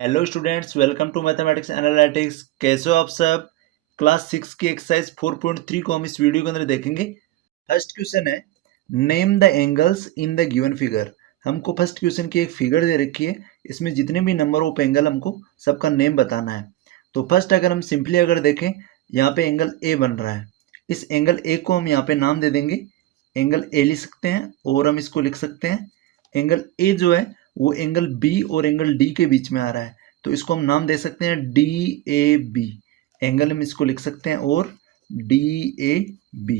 Hello students, welcome to mathematics analytics. कैसे हो आप सब? क्लास 6 की एक्सरसाइज 4.3 को हम इस वीडियो के अंदर देखेंगे। फर्स्ट क्वेश्चन है, name the angles in the given figure. हमको फर्स्ट क्वेश्चन की एक फिगर दे रखी है, इसमें जितने भी नंबर ऑफ एंगल हमको सबका नेम बताना है। तो फर्स्ट अगर हम सिंपली अगर देखें, यहाँ पे एंगल ए बन रहा है। इस एंगल ए को हम यहाँ पे नाम दे देंगे, एंगल ए लिख सकते हैं और हम इसको लिख सकते हैं एंगल ए जो है वो एंगल बी और एंगल डी के बीच में आ रहा है, तो इसको हम नाम दे सकते हैं डी ए बी। एंगल हम इसको लिख सकते हैं और डी ए बी,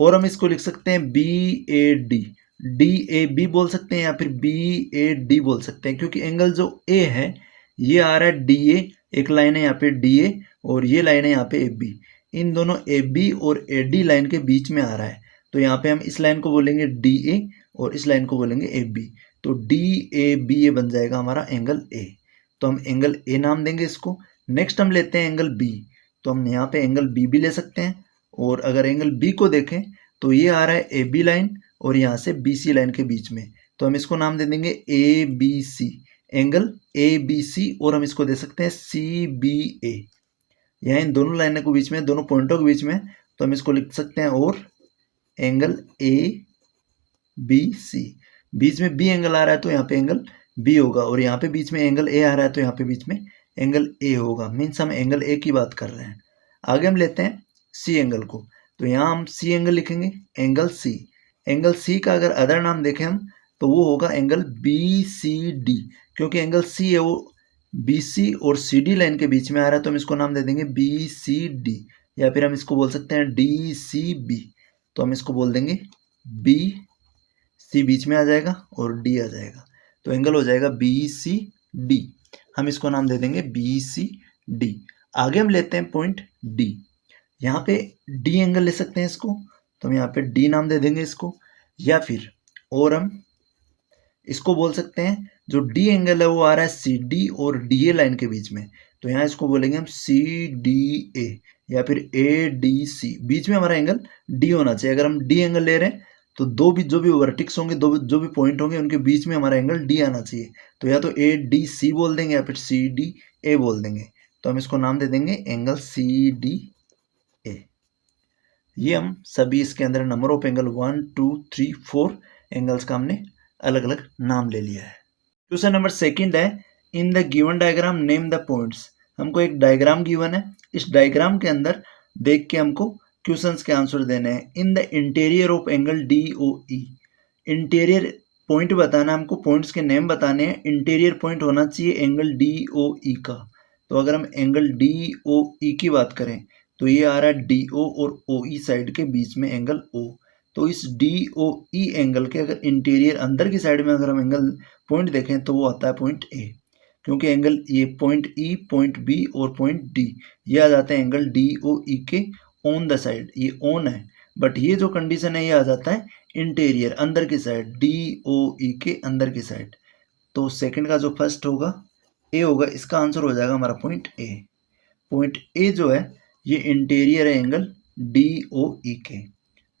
और हम इसको लिख सकते हैं B A D. D A B बोल सकते हैं या फिर बी ए डी बोल सकते हैं, क्योंकि एंगल जो ए है ये आ रहा है डी ए, एक लाइन है यहाँ पे डी ए और ये लाइन है यहाँ पे ए बी। इन दोनों ए बी और ए डी लाइन के बीच में आ रहा है, तो यहाँ पे हम इस लाइन को बोलेंगे डी ए और इस लाइन को बोलेंगे ए बी। तो डी ए बी ये बन जाएगा हमारा एंगल ए, तो हम एंगल ए नाम देंगे इसको। नेक्स्ट हम लेते हैं एंगल बी, तो हम यहाँ पे एंगल बी भी ले सकते हैं। और अगर एंगल बी को देखें तो ये आ रहा है ए बी लाइन और यहाँ से बी सी लाइन के बीच में, तो हम इसको नाम दे देंगे A B C, angle A B C. और हम इसको दे सकते हैं सी बी ए, यहाँ इन दोनों लाइनों के बीच में, दोनों पॉइंटों के बीच में, तो हम इसको लिख सकते हैं और एंगल ए बी सी। बीच में बी एंगल आ रहा है तो यहाँ पे एंगल बी होगा, और यहाँ पे बीच में एंगल ए आ रहा है तो यहाँ पे बीच में एंगल ए होगा। मीन्स हम एंगल ए की बात कर रहे हैं। आगे हम लेते हैं सी एंगल को, तो यहाँ हम सी एंगल लिखेंगे, एंगल सी। एंगल सी का अगर अदर नाम देखें हम तो वो होगा एंगल बी सी डी, क्योंकि एंगल सी है वो बी सी और सी डी लाइन के बीच में आ रहा है, तो हम इसको नाम दे देंगे बी सी डी, या फिर हम इसको बोल सकते हैं डी सी बी। तो हम इसको बोल देंगे बी सी बीच में आ जाएगा और डी आ जाएगा, तो एंगल हो जाएगा बी सी डी। हम इसको नाम दे देंगे बी सी डी। आगे हम लेते हैं पॉइंट डी, यहाँ पे डी एंगल ले सकते हैं इसको, तो हम यहाँ पे डी नाम दे देंगे इसको। या फिर और हम इसको बोल सकते हैं, जो डी एंगल है वो आ रहा है सी डी और डी ए लाइन के बीच में, तो यहाँ इसको बोलेंगे हम सी डी ए या फिर ए डी सी। बीच में हमारा एंगल डी होना चाहिए। अगर हम डी एंगल ले रहे हैं तो दो भी जो भी वर्टिक्स होंगे, दो जो भी पॉइंट होंगे, उनके बीच में हमारा एंगल डी आना चाहिए, तो या तो ए डी सी बोल देंगे या फिर सी डी ए बोल देंगे। तो हम इसको नाम दे देंगे एंगल सी डी ए। ये हम सभी इसके अंदर नंबर ऑफ एंगल 1 2 3 4 एंगल्स का हमने अलग अलग नाम ले लिया है। क्वेश्चन नंबर सेकंड है, in the given diagram name the points. हमको एक डायग्राम गिवन है, इस डायग्राम के अंदर देख के हमको क्वेश्चंस के आंसर देने हैं। In the interior of angle D O E, interior point बताना, हमको पॉइंट्स के नेम बताने हैं। इंटीरियर पॉइंट होना चाहिए एंगल डी ओ ई का, तो अगर हम एंगल डी ओ ई की बात करें तो ये आ रहा है डी ओ और ओ ई साइड के बीच में एंगल ओ। तो इस डी ओ ई एंगल के अगर इंटीरियर अंदर की साइड में अगर हम एंगल पॉइंट देखें तो वो आता है पॉइंट ए, क्योंकि एंगल ये पॉइंट ई, पॉइंट बी और पॉइंट डी ये आ जाते हैं एंगल डी ओ ई के ऑन द साइड, ये ऑन है। बट ये जो कंडीशन है ये आ जाता है इंटीरियर, अंदर की साइड, डी ओ ई के अंदर की साइड। तो सेकंड का जो फर्स्ट होगा ए होगा, इसका आंसर हो जाएगा हमारा पॉइंट ए। पॉइंट ए जो है ये इंटीरियर है एंगल डी ओ ई के।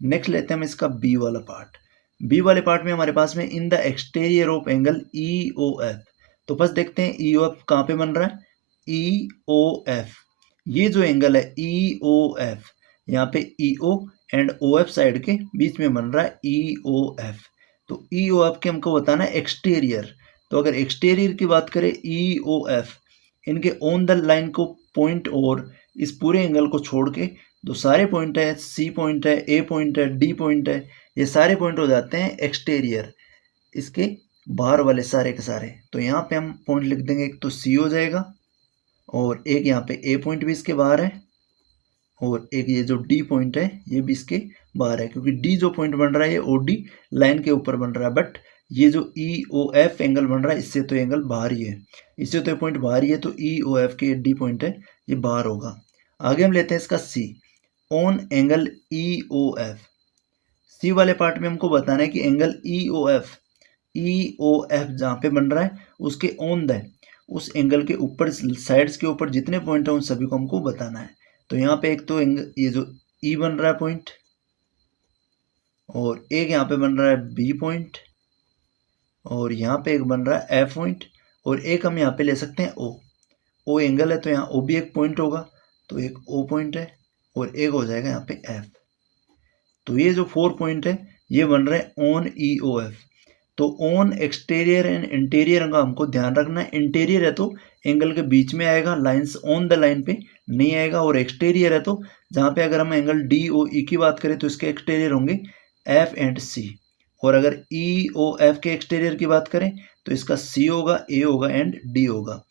नेक्स्ट लेते हैं हम इसका बी वाला पार्ट। बी वाले पार्ट में हमारे पास में in the exterior of angle E O F. तो फर्स्ट देखते हैं ई ओ एफ कहाँ पे बन रहा है। ई ओ एफ, ये जो एंगल है ई ओ एफ, यहाँ पे E O and O F side के बीच में बन रहा है ई ओ एफ। तो ई ओ एफ के हमको बताना है एक्सटीरियर। तो अगर एक्सटीरियर की बात करें ई ओ एफ, इनके ऑन द लाइन को पॉइंट और इस पूरे एंगल को छोड़ के जो सारे पॉइंट है, सी पॉइंट है, ए पॉइंट है, डी पॉइंट है, ये सारे पॉइंट हो जाते हैं एक्सटीरियर, इसके बाहर वाले सारे के सारे। तो यहाँ पे हम पॉइंट लिख देंगे, एक तो सी हो जाएगा और एक यहाँ पे ए पॉइंट भी इसके बाहर है, और एक ये जो डी पॉइंट है ये भी इसके बाहर है, क्योंकि डी जो पॉइंट बन रहा है ये ओ डी लाइन के ऊपर बन रहा है। बट ये जो ई ओ एफ एंगल बन रहा है इससे तो एंगल बाहर ही है, इससे तो ये पॉइंट बाहर ही है, तो ई ओ एफ के डी पॉइंट है ये बाहर होगा। आगे हम लेते हैं इसका C, on angle E O F. C वाले पार्ट में हमको बताना है कि एंगल ई ओ एफ जहाँ पे बन रहा है उसके ऑन द, उस एंगल के ऊपर साइड्स के ऊपर जितने पॉइंट हैं उन सभी को हमको बताना है। तो यहाँ पे एक तो ये जो ई बन रहा है पॉइंट, और एक यहाँ पे बन रहा है बी पॉइंट, और यहाँ पे एक बन रहा है एफ पॉइंट, और एक हम यहाँ पे ले सकते हैं ओ एंगल है तो यहाँ ओ भी एक पॉइंट होगा, तो एक ओ पॉइंट है और एक हो जाएगा यहाँ पे एफ। तो ये जो 4 पॉइंट है ये बन रहे हैं ऑन ई ओ एफ। तो ऑन एक्सटीरियर एंड इंटीरियर का हमको ध्यान रखना है। इंटीरियर है तो एंगल के बीच में आएगा, लाइंस ऑन द लाइन पे नहीं आएगा, और एक्सटीरियर है तो जहाँ पे अगर हम एंगल डी ओ ई की बात करें तो इसके एक्सटीरियर होंगे एफ एंड सी, और अगर ई ओ एफ के एक्सटीरियर की बात करें तो इसका सी होगा, ए होगा एंड डी होगा।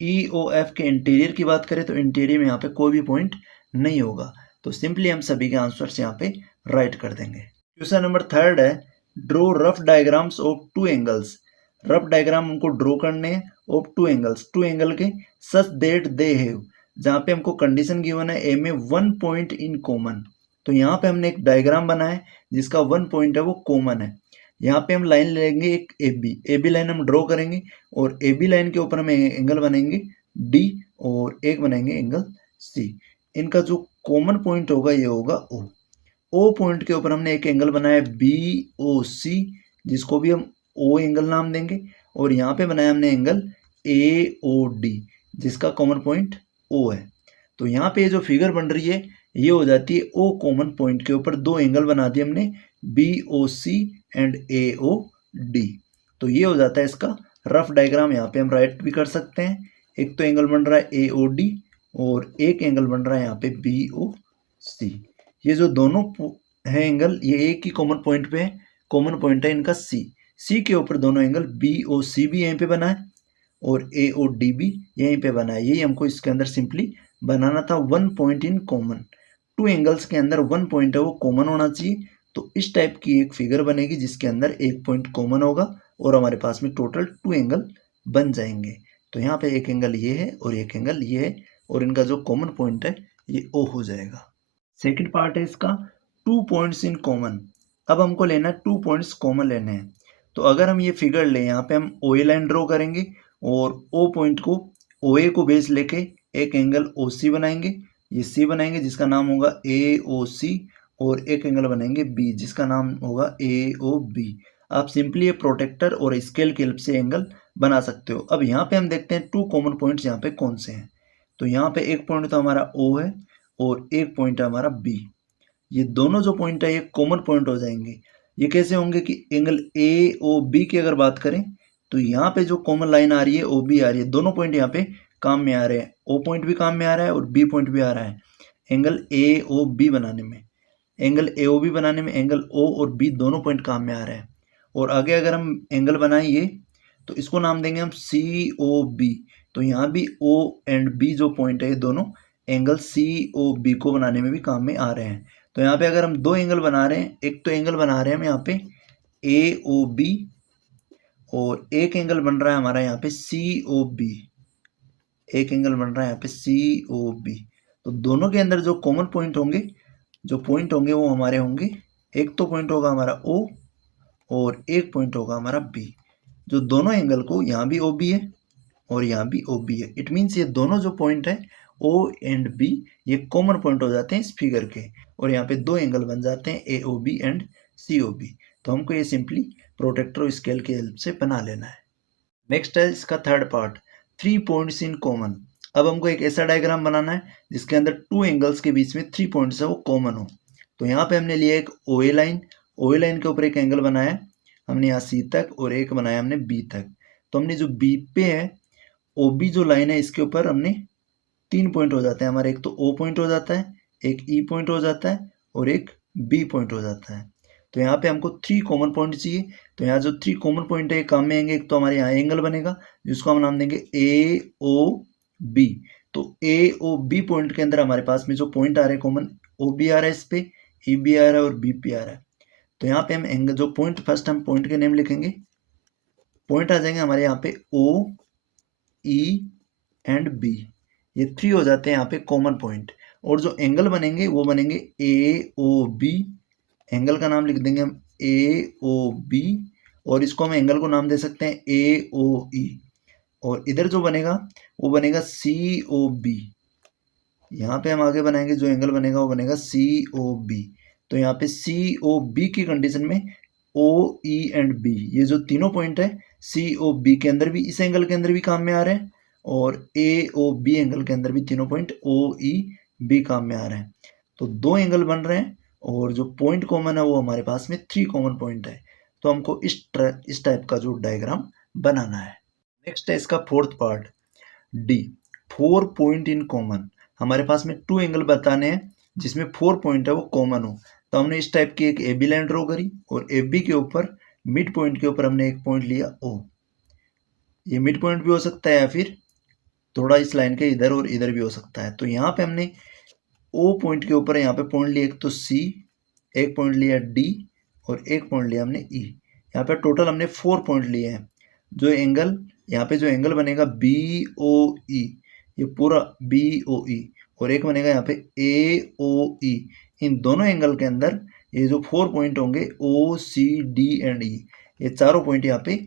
ई ओ एफ के इंटीरियर की बात करें तो इंटीरियर में यहाँ पे कोई भी पॉइंट नहीं होगा। तो सिंपली हम सभी के आंसर्स यहाँ पे राइट कर देंगे। क्वेश्चन नंबर 3 है, draw rough diagrams of two angles. Rough diagram हमको ड्रॉ करने हैं of two angles, two angle के, सच दैट दे हैव, जहाँ पे हमको कंडीशन गिवन है ए में 1 पॉइंट इन कॉमन। तो यहाँ पे हमने एक डायग्राम बनाया है जिसका 1 पॉइंट है वो कॉमन है। यहाँ पे हम लाइन लेंगे एक ए बी लाइन हम ड्रॉ करेंगे, और ए बी लाइन के ऊपर हम एंगल बनाएंगे डी और एक बनाएंगे एंगल सी। इनका जो कॉमन पॉइंट होगा ये होगा ओ पॉइंट के ऊपर हमने एक एंगल बनाया बी ओ सी, जिसको भी हम ओ एंगल नाम देंगे, और यहाँ पे बनाया हमने एंगल ए ओ डी, जिसका कॉमन पॉइंट ओ है। तो यहाँ पे जो फिगर बन रही है ये हो जाती है ओ कॉमन पॉइंट के ऊपर दो एंगल बना दिए हमने B O C and A O D. तो ये हो जाता है इसका रफ डायग्राम। यहाँ पे हम राइट भी कर सकते हैं, एक तो एंगल बन रहा है ए ओ डी और एक एंगल बन रहा है यहाँ पे बी ओ सी। ये जो दोनों है एंगल ये एक ही कॉमन पॉइंट पे है, कॉमन पॉइंट है इनका सी के ऊपर दोनों एंगल बी ओ सी भी यहीं पे बना है और ए ओ डी भी यहीं पे बना है। यही हमको इसके अंदर सिंपली बनाना था, 1 point in common. Two angles के अंदर 1 पॉइंट है वो कॉमन होना चाहिए। तो इस टाइप की एक फिगर बनेगी जिसके अंदर एक पॉइंट कॉमन होगा और हमारे पास में टोटल 2 एंगल बन जाएंगे। तो यहाँ पे एक एंगल ये है और एक एंगल ये है, और इनका जो कॉमन पॉइंट है ये ओ हो जाएगा। सेकेंड पार्ट है इसका 2 पॉइंट्स इन कॉमन। अब हमको लेना है 2 पॉइंट्स कॉमन लेने हैं। तो अगर हम ये फिगर लें, यहाँ पे हम ओ ए लाइन ड्रॉ करेंगे और ओ पॉइंट को ओ ए को बेस लेके एक एंगल ओ सी बनाएंगे, ये सी बनाएंगे जिसका नाम होगा ए ओ सी, और एक एंगल बनाएंगे बी जिसका नाम होगा ए ओ बी। आप सिंपली ये प्रोटेक्टर और स्केल की हेल्प से एंगल बना सकते हो। अब यहाँ पे हम देखते हैं 2 कॉमन पॉइंट्स यहाँ पे कौन से हैं। तो यहाँ पे एक पॉइंट तो हमारा ओ है और एक पॉइंट है हमारा बी। ये दोनों जो पॉइंट है ये कॉमन पॉइंट हो जाएंगे। ये कैसे होंगे कि एंगल ए ओ बी की अगर बात करें तो यहाँ पे जो कॉमन लाइन आ रही है ओ बी आ रही है, दोनों पॉइंट यहाँ पे काम में आ रहे हैं। ओ पॉइंट भी काम में आ रहा है और बी पॉइंट भी आ रहा है एंगल ए ओ बी बनाने में। एंगल ए ओ बी बनाने में एंगल ओ और बी दोनों पॉइंट काम में आ रहे हैं। और आगे अगर हम एंगल बनाएंगे तो इसको नाम देंगे हम सी ओ बी। तो यहाँ भी ओ एंड बी जो पॉइंट है ये दोनों एंगल सी ओ बी को बनाने में भी काम में आ रहे हैं। तो यहाँ पे अगर हम दो एंगल बना रहे हैं, एक तो एंगल बना रहे हैं हम यहाँ पे ए ओ बी और एक एंगल बन रहा है हमारा यहाँ पे सी ओ बी, एक एंगल बन रहा है यहाँ पे सी ओ बी। तो दोनों के अंदर जो कॉमन पॉइंट होंगे, जो पॉइंट होंगे वो हमारे होंगे, एक तो पॉइंट होगा हमारा ओ और एक पॉइंट होगा हमारा बी। जो दोनों एंगल को यहाँ भी ओ बी है और यहाँ भी ओ बी है, इट मीन्स ये दोनों जो पॉइंट है ओ एंड बी ये कॉमन पॉइंट हो जाते हैं इस फिगर के, और यहाँ पे दो एंगल बन जाते हैं A O B and C O B. तो हमको ये सिंपली प्रोटेक्टर स्केल की हेल्प से बना लेना है। नेक्स्ट है इसका third part, 3 points in common. अब हमको एक ऐसा डायग्राम बनाना है जिसके अंदर 2 एंगल्स के बीच में 3 पॉइंट्स है वो कॉमन हो। तो यहाँ पे हमने लिया एक ओ ए लाइन, ओ ए लाइन के ऊपर एक एंगल बनाया हमने यहाँ सी तक और एक बनाया हमने बी तक। तो हमने जो बी पे है ओ बी जो लाइन है इसके ऊपर हमने 3 पॉइंट हो जाते हैं हमारे, एक तो ओ पॉइंट हो जाता है, एक ई पॉइंट हो जाता है और एक बी पॉइंट हो जाता है। तो यहाँ पे हमको 3 कॉमन पॉइंट चाहिए। तो यहाँ जो 3 कॉमन पॉइंट है ये काम में आएंगे। एक तो हमारे यहाँ एंगल बनेगा जिसको हम नाम देंगे ए ओ बी। तो ए ओ बी पॉइंट के अंदर हमारे पास में जो पॉइंट आ रहे हैं कॉमन, ओ बी आ रहा है इस पे, ई बी आ रहा है और बी पी आ रहा है। तो यहाँ पे हम एंगल जो पॉइंट, फर्स्ट हम पॉइंट के नेम लिखेंगे। पॉइंट आ जाएंगे हमारे यहाँ पे ओ ई एंड बी, ये 3 हो जाते हैं यहाँ पे कॉमन पॉइंट। और जो एंगल बनेंगे वो बनेंगे ए ओ बी, एंगल का नाम लिख देंगे हम ए ओ बी, और इसको हम एंगल को नाम दे सकते हैं ए ओ ई। और इधर जो बनेगा वो बनेगा सी ओ बी। यहाँ पे हम आगे बनाएंगे जो एंगल बनेगा वो बनेगा सी ओ बी। तो यहाँ पे सी ओ बी की कंडीशन में ओ ई एंड बी ये जो तीनों पॉइंट है सी ओ बी के अंदर भी, इस एंगल के अंदर भी काम में आ रहे हैं, और ए ओ बी एंगल के अंदर भी तीनों पॉइंट ओ ई बी काम में आ रहे हैं। तो 2 एंगल बन रहे हैं, और जो पॉइंट कॉमन है वो हमारे पास में 3 कॉमन पॉइंट है। तो हमको इस टाइप का जो डायग्राम बनाना है। नेक्स्ट है इसका fourth part, D, 4 point in common. हमारे पास में 2 एंगल बताने हैं जिसमें 4 पॉइंट है वो कॉमन हो। तो हमने इस टाइप की एक ए बी लाइन ड्रॉ करी, और ए बी के ऊपर मिड पॉइंट के ऊपर हमने एक पॉइंट लिया ओ। ये मिड पॉइंट भी हो सकता है या फिर थोड़ा इस लाइन के इधर और इधर भी हो सकता है। तो यहाँ पे हमने ओ पॉइंट के ऊपर यहाँ पे पॉइंट लिया, एक तो सी, एक पॉइंट लिया डी, और एक पॉइंट लिया हमने ई। यहाँ पे टोटल हमने 4 पॉइंट लिए हैं। जो एंगल यहाँ पे जो एंगल बनेगा बी ओ ई, ये पूरा बी ओ ई, और एक बनेगा यहाँ पे ए ओ ई। इन दोनों एंगल के अंदर ये जो 4 पॉइंट होंगे ओ सी डी एंड ई, ये चारों पॉइंट यहाँ पे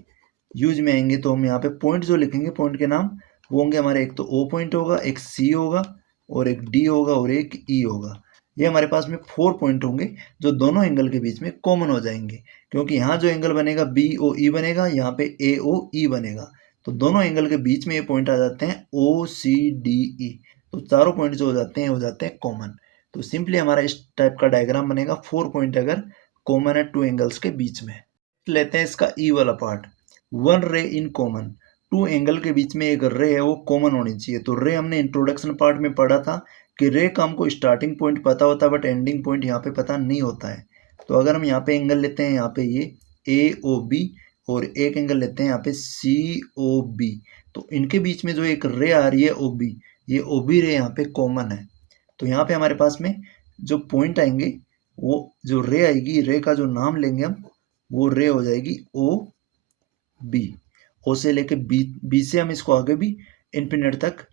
यूज में आएंगे। तो हम यहाँ पे पॉइंट जो लिखेंगे, पॉइंट के नाम वो होंगे हमारे, एक तो ओ पॉइंट होगा, एक सी होगा, और एक डी होगा, और एक ई होगा। ये हमारे पास में 4 पॉइंट होंगे जो दोनों एंगल के बीच में कॉमन हो जाएंगे, क्योंकि यहाँ जो एंगल बनेगा बी ओ ई बनेगा, यहाँ पे ए ओ ई बनेगा। तो दोनों एंगल के बीच में ये पॉइंट आ जाते हैं ओ सी डी ई। तो चारों पॉइंट जो हो जाते हैं कॉमन। तो सिंपली हमारा इस टाइप का डायग्राम बनेगा, 4 पॉइंट अगर कॉमन है 2 एंगल्स के बीच में। लेते हैं इसका ई वाला पार्ट, 1 रे इन कॉमन। 2 एंगल के बीच में एक रे है वो कॉमन होनी चाहिए। तो रे हमने इंट्रोडक्शन पार्ट में पढ़ा था कि रे का हमको स्टार्टिंग पॉइंट पता होता है, बट एंडिंग पॉइंट यहाँ पे पता नहीं होता है। तो अगर हम यहाँ पे एंगल लेते हैं, यहाँ पे ये ए ओ बी, और एक एंगल लेते हैं यहाँ पे सी ओ बी, तो इनके बीच में जो एक रे आ रही है ओ बी, ये ओ बी रे यहाँ पे कॉमन है। तो यहाँ पे हमारे पास में जो पॉइंट आएंगे, वो जो रे आएगी, रे का जो नाम लेंगे हम, वो रे हो जाएगी ओ बी। ओ से लेके बी, बी से हम इसको आगे भी इन्फिनिट तक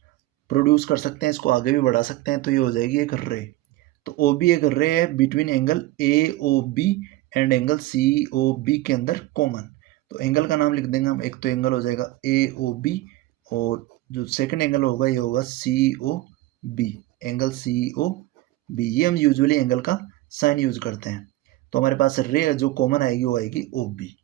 प्रोड्यूस कर सकते हैं, इसको आगे भी बढ़ा सकते हैं। तो ये हो जाएगी एक रे। तो ओ बी एक रे है between angle A O B and angle C O B के अंदर कॉमन। तो एंगल का नाम लिख देंगे हम, एक तो एंगल हो जाएगा ए ओ बी, और जो सेकंड एंगल होगा ये होगा C O B, angle C O B. ये हम यूजुअली एंगल का साइन यूज करते हैं। तो हमारे पास रे जो कॉमन आएगी वो आएगी ओ बी।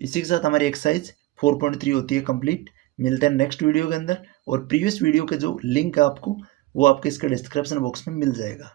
इसी के साथ हमारी एक्सरसाइज 4.3 होती है कंप्लीट। मिलते हैं नेक्स्ट वीडियो के अंदर, और प्रीवियस वीडियो के जो लिंक है आपको, वो आपके इसके डिस्क्रिप्शन बॉक्स में मिल जाएगा।